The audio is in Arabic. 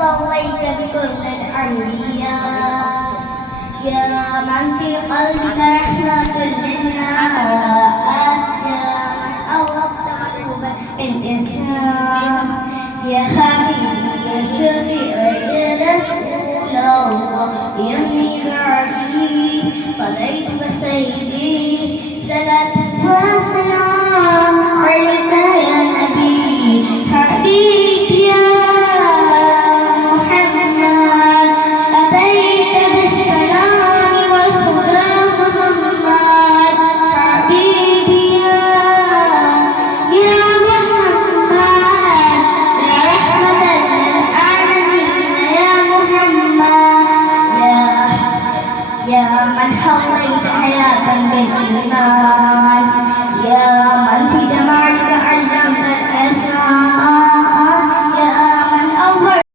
صليت بكل الأنبياء يا من في قلبك رحمة للناس يا من أوقت قلوبا بالإسلام يا خالق